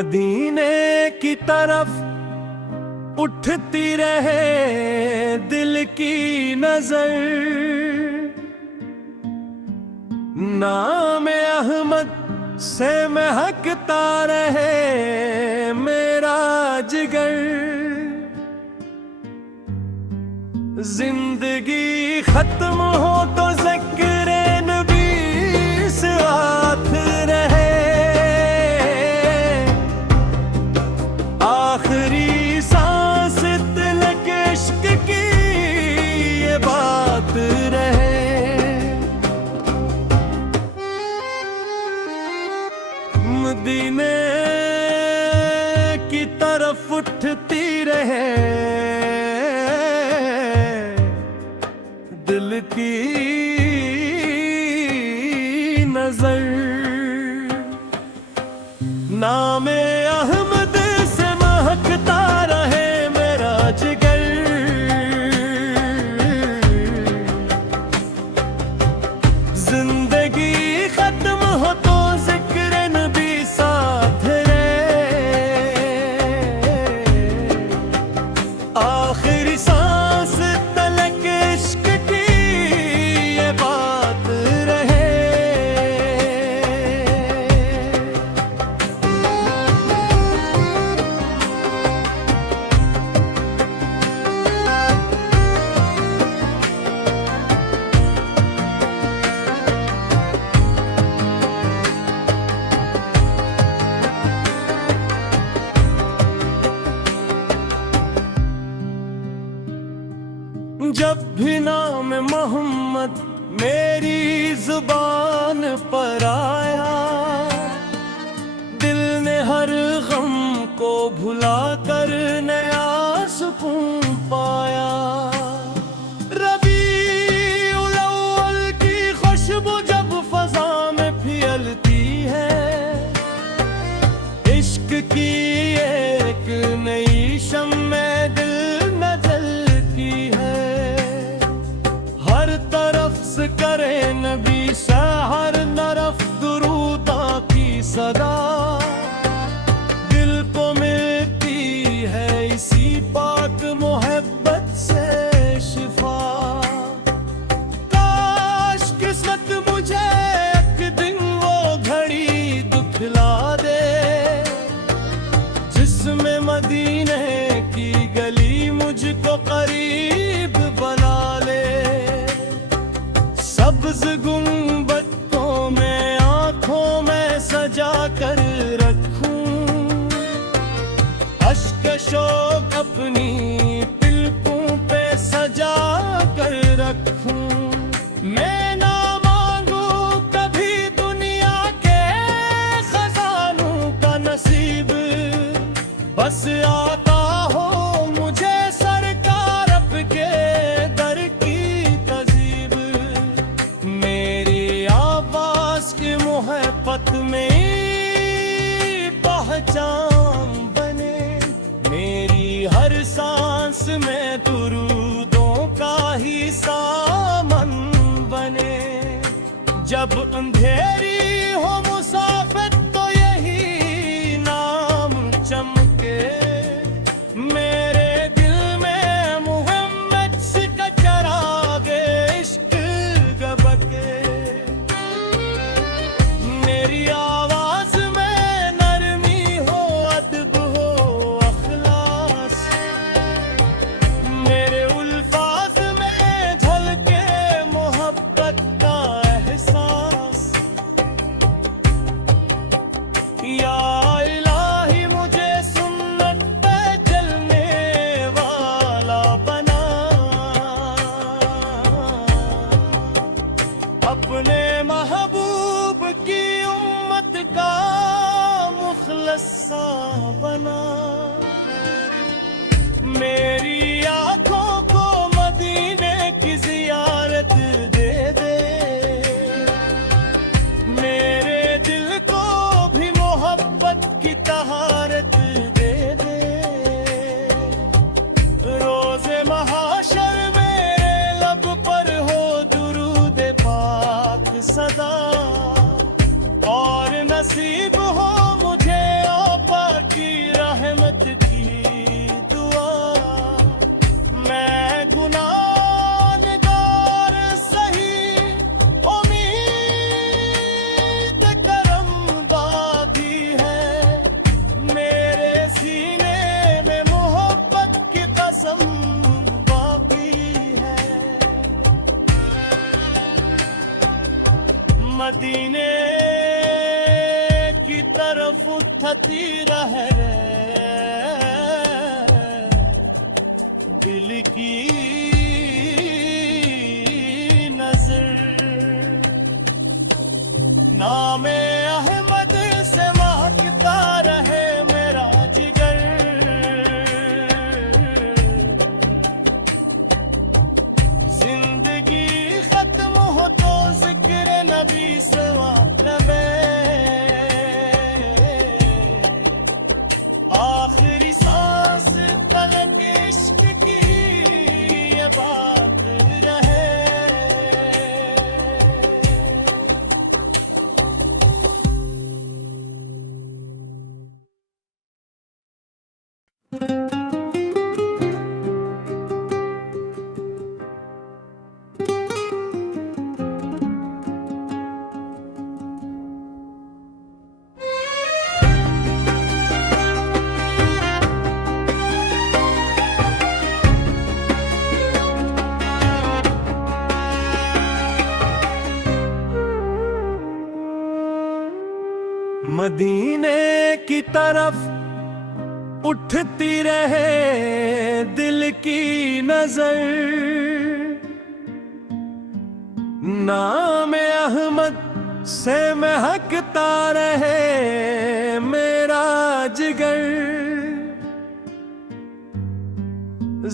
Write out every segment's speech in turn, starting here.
मदीने की तरफ उठती रहे दिल की नजर। नाम अहमद से महकता रहे मेरा जिगर। जिंदगी खत्म हो तो ज़िक्र नबी साथ रहे। आखिरी सांस तिलक इश्क की ये बात रहे। मदीने की तरफ उठती रहे दिल की नजर। नाम अहमद से महकता रहे मेरा जिगर। जिंदगी खत्म हो तो जिक्र नबी साथ रहे। आखिरी सांस तलक इश्क की ये बात रहे। जब भी नाम मोहम्मद मेरी जुबान पर आया, दिल ने हर गम को भुला कर नया सुकून पाया। रबीउल अव्वल की खुशबू जब फजा में फैलती है, इश्क की एक नई शम्मे दिल में जलती है। हर तरफ से करे नबी से हर तरफ दुरूदा की सदा। दिल को मिलती है इसी पाक मोहब्बत से शिफा। काश किस्मत मुझे एक दिन वो घड़ी दिखला दे, जिसमें मदीने की गली मुझको करीब बना ले। सब्ज गुंबदों में आंखों में सजा कर रखूं, अश्क शोक अपनी पलकों पे सजा कर रखूं। मैं ना मांगू कभी दुनिया के खजानों का नसीब, बस आता हो मुझे सरकार आपके दर की तजीब। मेरी आवाज की मोहब्बत में पहचान बने, मेरी हर सांस में दुरूदों का ही सामन बने। जब अंधेरी हो मुसाफिर तो यही नाम चमके, मेरे दिल में मोहम्मद का चरागे इश्क गबके। मेरी आवाज में नरमी हो अदब हो अखलास, मेरे उल्फाज में झलके मोहब्बत का एहसास। उठती रहे दिल की नजर। नामे अहमद से महकता रहे मेरा जिगर। जिंदगी खत्म हो तो जिक्र नबी से रवे। आखिरी सांस तलक इश्क की ये बात रहे। मदीने की तरफ उठती रहे दिल की नजर। नाम अहमद से महकता रहे मेरा जिगर।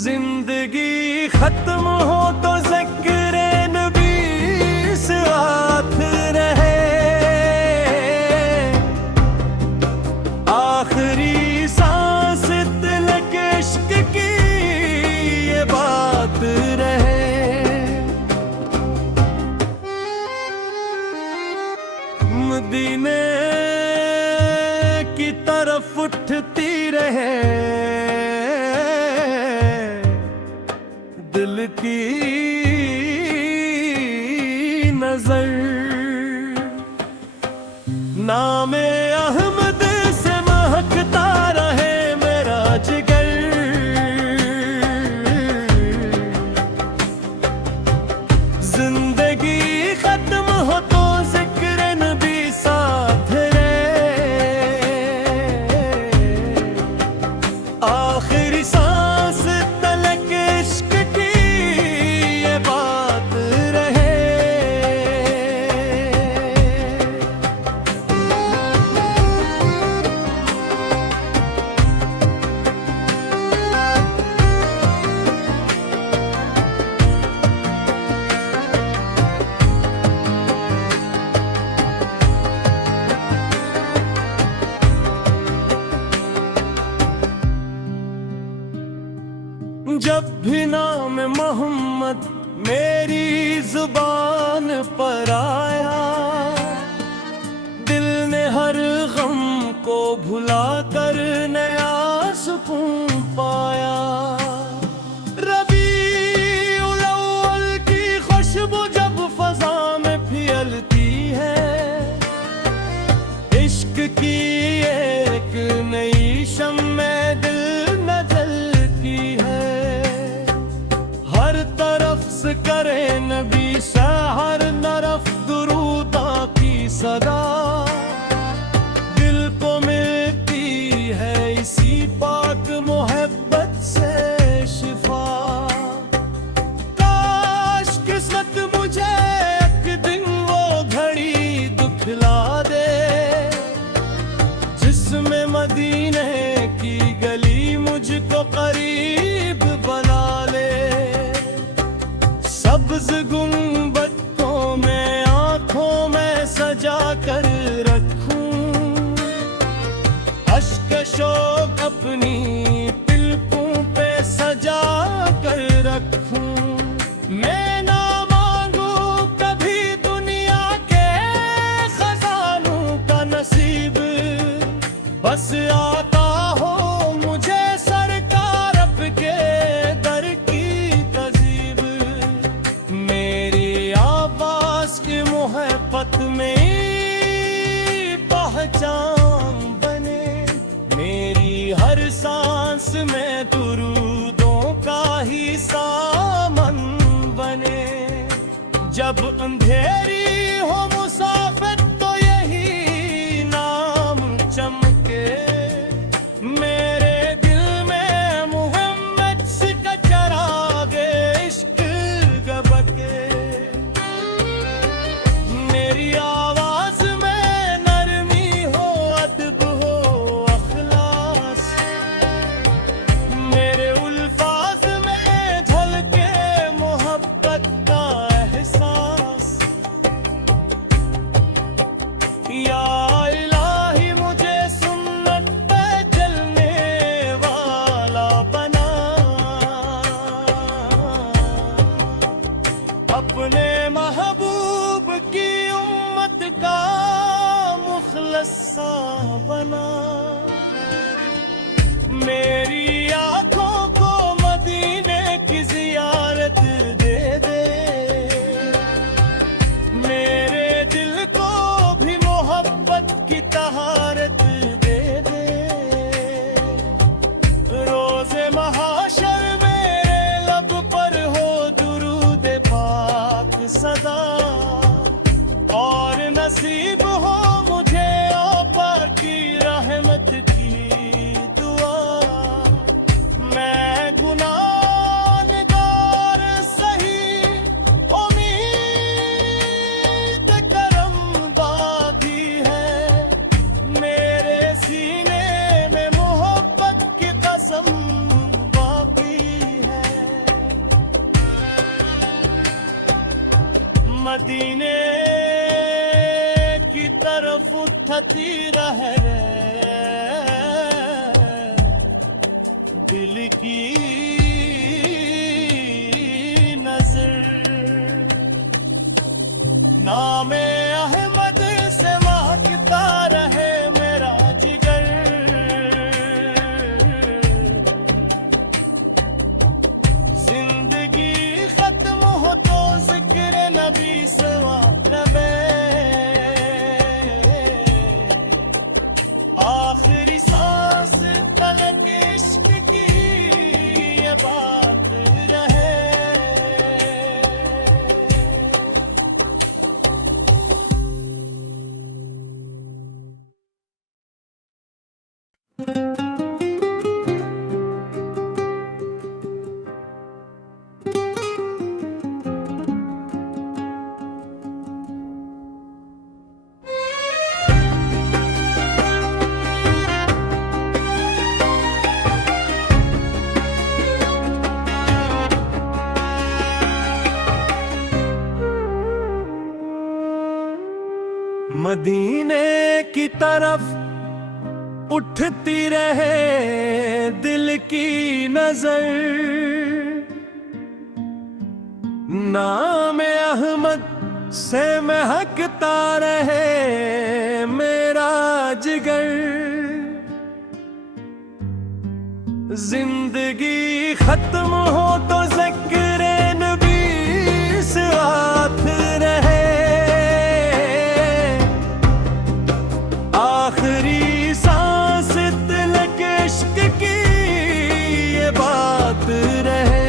जिंदगी खत्म हो तो ज़िक्र नबी साथ रहे। आखिरी सांस तिलक इश्क की ये बात रहे। मदीने की तरफ उठती रहे दिल की नजर। नामे अहमद से महकता रहे मेरा जिगर। जिंदगी खत्म हो तो जिक्र नबी साथ रहे। आखिरी सांस तलक इश्क की ये बात रहे। जब भी नाम मोहम्मद मेरी जुबान पर आया, दिल ने हर गम को भुला कर नया सुकून पाया। रबीउल अव्वल की खुशबू जब फजा में फैलती है, इश्क की एक नई शम्मे दिल न जलती है। हर तरफ से करे नबी से हर तरफ दुरूदा की सदा, दिल को मिलती है इसी पाक मोहब्बत से शिफा। काश किस्मत मुझे एक दिन वो घड़ी दिखला दे, जिसमें मदीने की गली मुझको करीब बना ले। सब्ज गुंबद को मैं आंखों में सजा कर रखूं, अश्क शोक अपनी पलकों पे सजा कर रखूं। मैं ना मांगू कभी दुनिया के खजानों का नसीब, बस आता हो मुझे सरकार के दर की तजीब। मेरी आवाज की मोहब्बत में पहचान बने, मेरी हर सांस में दुरूदों का ही सामन बने। जब अंधेरी हो मुसाफिर तो यही नाम चमके, नसीब हो मुझे आपा की रहमत की दुआ। मैं गुनाहगार सही, उम्मीद करम बागी है। मेरे सीने में मोहब्बत की कसम बाकी है। मदीने की तरफ उठती रहे दिल की नजर। नामे अहमद से महकता रहे मेरा जिगर। जिंदगी खत्म हो तो जिक्र नबी सवा रहे। आखिरी सांस तलक इश्क की ये बात रहे। मदीने की तरफ उठती रहे दिल की नजर। नाम अहमद से महकता रहे मेरा जिगर। जिंदगी खत्म हो तो ज़िक्र नबी साथ रहे। आखिरी सांस तलक इश्क की ये बात रहे।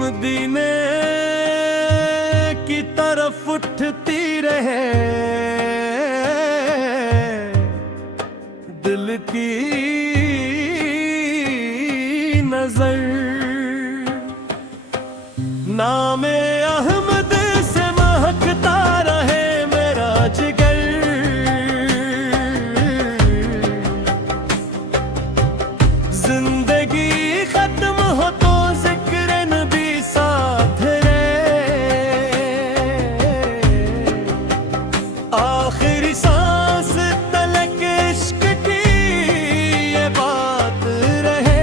मदीने की तरफ उठती रहे दिल की नजर। नामे अहमद से महकता रहे मेरा जिगर। जिंदगी खत्म हो तो जिक्र नबी साथ रहे। आखिरी सांस तलक इश्क की ये बात रहे।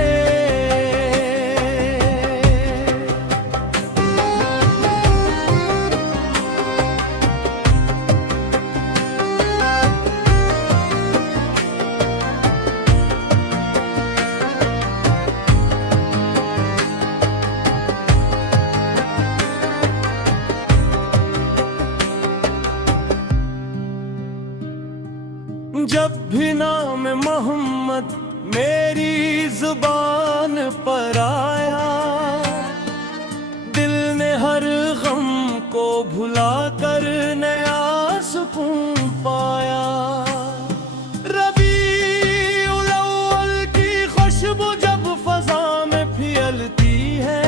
जब भी नाम मोहम्मद मेरी जुबान पर आया, दिल ने हर गम को भुला कर नया सुकून पाया। रबीउल अव्वल की खुशबू जब फजा में फैलती है,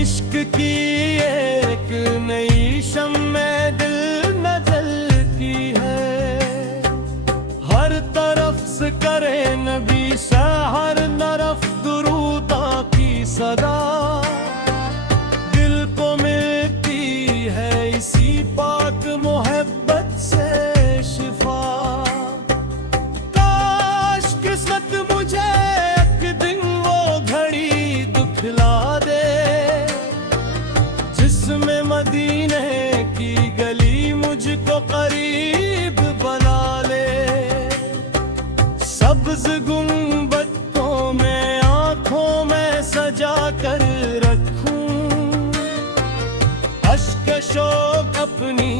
इश्क की एक नई शम्मे दिल में जलती है। हर तरफ से करे नबी से हर तरफ दुरूदा की सदा, दिल को मिलती है इसी पाक मोहब्बत से शिफा। काश किस्मत मुझे एक दिन वो घड़ी दिखला दे, जिसमें मदीने की गली मुझको करीब बना ले। सब्ज गुंबद को मैं आंखों में सजा कर रखूं, अश्क शोक अपनी